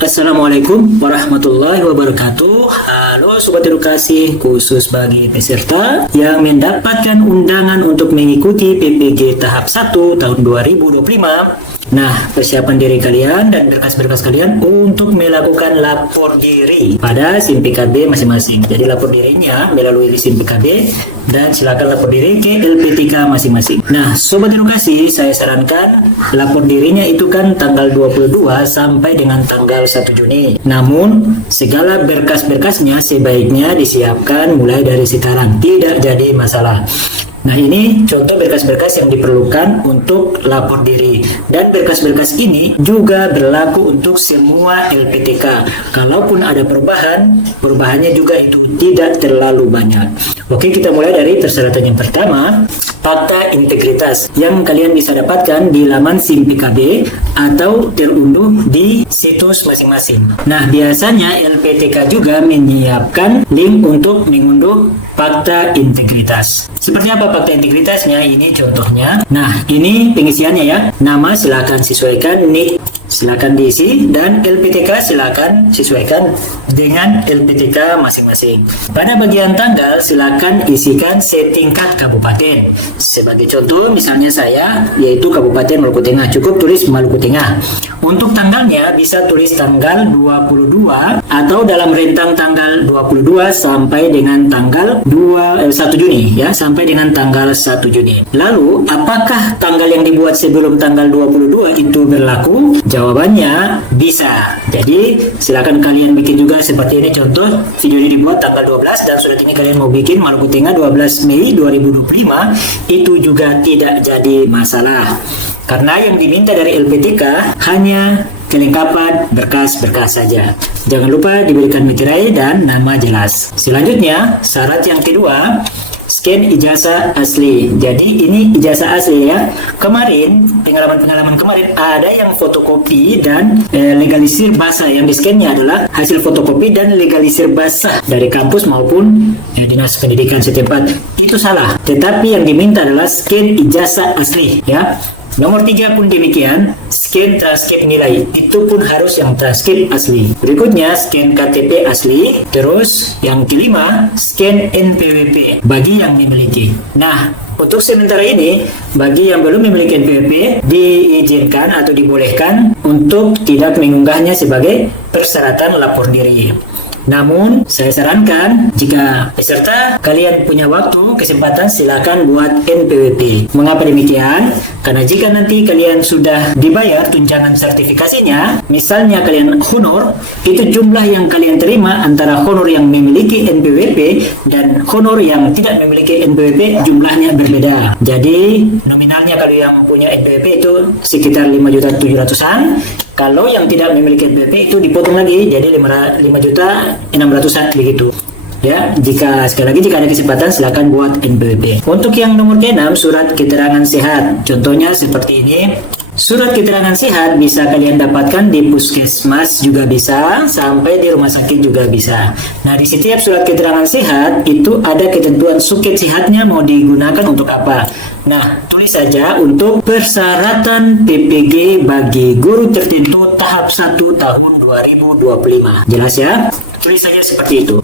Assalamualaikum warahmatullahi wabarakatuh. Halo Sobat Edukasi, khusus bagi peserta yang mendapatkan undangan untuk mengikuti PPG tahap 1 tahun 2025. Nah, persiapan diri kalian dan berkas-berkas kalian untuk melakukan lapor diri pada SIM PKB masing-masing. Jadi lapor dirinya melalui SIM PKB dan silakan lapor diri ke LPTK masing-masing. Nah, Sobat Edukasi, saya sarankan lapor dirinya itu kan tanggal 22 sampai dengan tanggal 1 Juni. Namun, segala berkas-berkasnya sebaiknya disiapkan mulai dari sekarang. Tidak jadi masalah. Nah, ini contoh berkas-berkas yang diperlukan untuk lapor diri. Dan berkas-berkas ini juga berlaku untuk semua LPTK. Kalaupun ada perubahannya juga itu tidak terlalu banyak. Oke, kita mulai dari persyaratan yang pertama. Fakta integritas yang kalian bisa dapatkan di laman SIM PKB atau terunduh di situs masing-masing. Nah, biasanya LPTK juga menyiapkan link untuk mengunduh fakta integritas. Seperti apa fakta integritasnya? Ini contohnya. Nah, ini pengisiannya ya. Nama silakan sesuaikan, nik silakan diisi, dan LPTK silakan sesuaikan dengan LPTK masing-masing. Pada bagian tanggal silakan isikan setingkat kabupaten. Sebagai contoh, misalnya saya yaitu Kabupaten Maluku Tengah, cukup tulis Maluku Tengah. Untuk tanggalnya bisa tulis tanggal 22 atau dalam rentang tanggal 22 sampai dengan tanggal 1 Juni ya, sampai dengan tanggal 1 Juni. Lalu, apakah tanggal yang dibuat sebelum tanggal 22 itu berlaku? Jawabannya bisa. Jadi silakan kalian bikin juga seperti ini contoh. Video ini dibuat tanggal 12 dan surat ini kalian mau bikin Maluku Tengah 12 Mei 2025, itu juga tidak jadi masalah. Karena yang diminta dari LPTK hanya kelengkapan berkas-berkas saja. Jangan lupa diberikan meterai dan nama jelas. Selanjutnya, syarat yang kedua, scan ijazah asli. Jadi ini ijazah asli ya. Kemarin, pengalaman kemarin ada yang fotokopi dan legalisir basah. Yang di scan-nya adalah hasil fotokopi dan legalisir basah dari kampus maupun dinas pendidikan setempat. Itu salah. Tetapi yang diminta adalah scan ijazah asli ya. Nomor 3 pun demikian, scan transkrip nilai, itu pun harus yang transkrip asli. Berikutnya, scan KTP asli. Terus, yang kelima, scan NPWP bagi yang memiliki. Nah, untuk sementara ini, bagi yang belum memiliki NPWP, diizinkan atau dibolehkan untuk tidak mengunggahnya sebagai persyaratan lapor diri. Namun, saya sarankan jika peserta kalian punya waktu, kesempatan, silakan buat NPWP. Mengapa demikian? Karena jika nanti kalian sudah dibayar tunjangan sertifikasinya, misalnya kalian honor, itu jumlah yang kalian terima antara honor yang memiliki NPWP dan honor yang tidak memiliki NPWP jumlahnya berbeda. Jadi, nominalnya kalau yang punya NPWP itu sekitar 5.700.000-an. Kalau yang tidak memiliki NPWP itu dipotong lagi jadi 5.600.000 begitu. Ya, sekali lagi jika ada kesempatan silakan buat NPWP. Untuk yang nomor 6, surat keterangan sehat. Contohnya seperti ini. Surat keterangan sehat bisa kalian dapatkan di puskesmas juga bisa, sampai di rumah sakit juga bisa. Nah, di setiap surat keterangan sehat itu ada ketentuan suket sehatnya mau digunakan untuk apa. Nah, tulis saja untuk persyaratan PPG bagi guru tertentu tahap 1 tahun 2025. Jelas ya? Tulis saja seperti itu.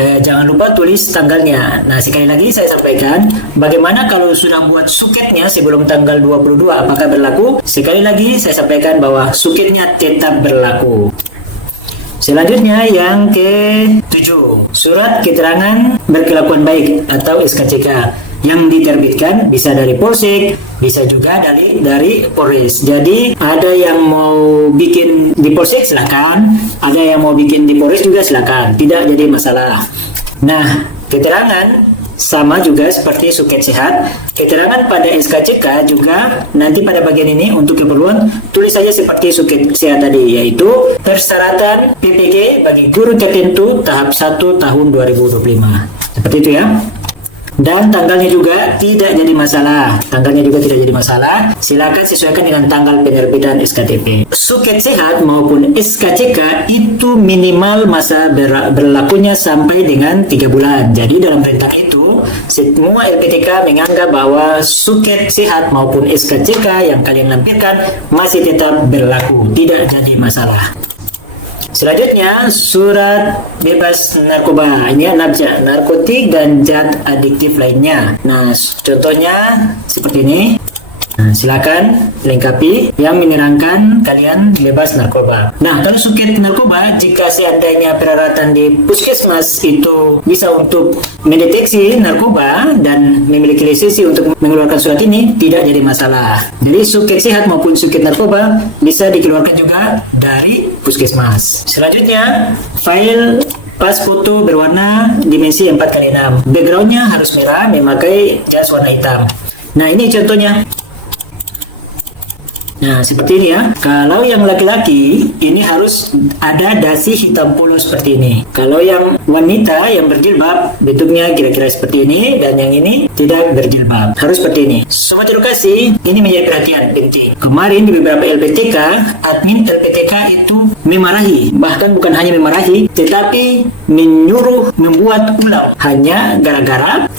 Jangan lupa tulis tanggalnya. Nah, sekali lagi saya sampaikan, bagaimana kalau sudah buat suketnya sebelum tanggal 22, apakah berlaku? Sekali lagi saya sampaikan bahwa suketnya tetap berlaku. Selanjutnya yang ke-7, surat keterangan berkelakuan baik atau SKCK yang diterbitkan bisa dari Polsek, bisa juga dari Polres. Jadi ada yang mau bikin di Polsek silakan, ada yang mau bikin di Polres juga silakan, tidak jadi masalah. Nah, keterangan sama juga seperti suket sehat. Keterangan pada SKCK juga nanti pada bagian ini untuk keperluan tulis saja seperti suket sehat tadi, yaitu persyaratan PPG bagi guru tertentu tahap 1 tahun 2025. Seperti itu ya. Dan tanggalnya juga tidak jadi masalah. Silakan sesuaikan dengan tanggal penerbitan SKTP. Suket sehat maupun SKCK itu minimal masa berlakunya sampai dengan 3 bulan. Jadi dalam rentang itu semua LPTK menganggap bahwa suket sehat maupun SKCK yang kalian lampirkan masih tetap berlaku, tidak jadi masalah. Selanjutnya surat bebas narkoba. Ini NABJA, narkotik dan zat adiktif lainnya. Nah, contohnya seperti ini. Nah, silakan lengkapi yang menerangkan kalian bebas narkoba. Nah, kalau suket narkoba, jika seandainya peralatan di puskesmas itu bisa untuk mendeteksi narkoba dan memiliki lisensi untuk mengeluarkan surat ini, tidak jadi masalah. Jadi suket sehat maupun suket narkoba bisa dikeluarkan juga dari puskesmas. Selanjutnya, file pas foto berwarna dimensi 4x6. Backgroundnya harus merah, memakai jas warna hitam. Nah, ini contohnya. Nah, seperti ini ya. Kalau yang laki-laki, ini harus ada dasi hitam polos seperti ini. Kalau yang wanita yang berjilbab, bentuknya kira-kira seperti ini. Dan yang ini tidak berjilbab. Harus seperti ini. Sobat edukasi, ini menjadi perhatian penting. Kemarin di beberapa LPTK, admin LPTK itu memarahi. Bahkan bukan hanya memarahi, tetapi menyuruh membuat ulang. Hanya gara-gara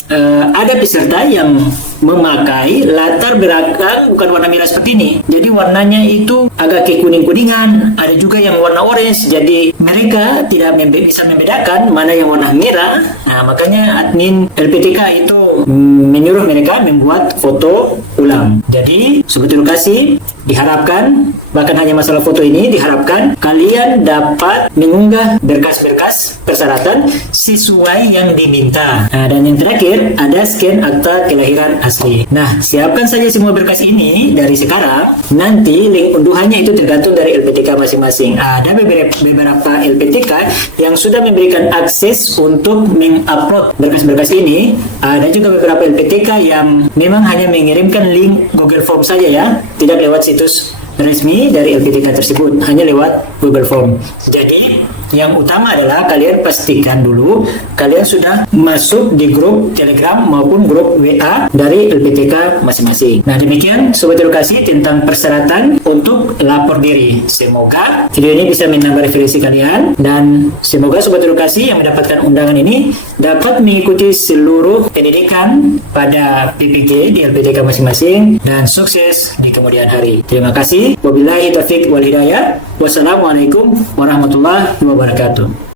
ada peserta yang memakai latar belakang bukan warna merah seperti ini. Jadi warnanya itu agak ke kuning-kuningan. Ada juga yang warna orange. Jadi mereka tidak bisa membedakan mana yang warna merah. Nah, makanya admin LPTK itu menyuruh mereka membuat foto ulang. Jadi sobat edukasi, diharapkan, bahkan hanya masalah foto ini, diharapkan kalian dapat mengunggah berkas-berkas persyaratan sesuai yang diminta. Nah, dan yang terakhir, ada scan akta kelahiran asli. Nah, siapkan saja semua berkas ini dari sekarang. Nanti link unduhannya itu tergantung dari LPTK masing-masing. Ada beberapa LPTK yang sudah memberikan akses untuk mengupload berkas-berkas ini. Ada juga beberapa LPTK yang memang hanya mengirimkan link Google Form saja ya, tidak lewat situs resmi dari LPTK tersebut, hanya lewat Google Form. Jadi yang utama adalah kalian pastikan dulu kalian sudah masuk di grup Telegram maupun grup WA dari LPTK masing-masing. Nah, demikian sobat edukasi tentang persyaratan untuk lapor diri. Semoga video ini bisa menambah referensi kalian, dan semoga sobat edukasi yang mendapatkan undangan ini dapat mengikuti seluruh pendidikan pada PPG di LPTK masing-masing dan sukses di kemudian hari. Terima kasih. Wabillahi taufiq wal hidayah. Wassalamualaikum warahmatullahi wabarakatuh.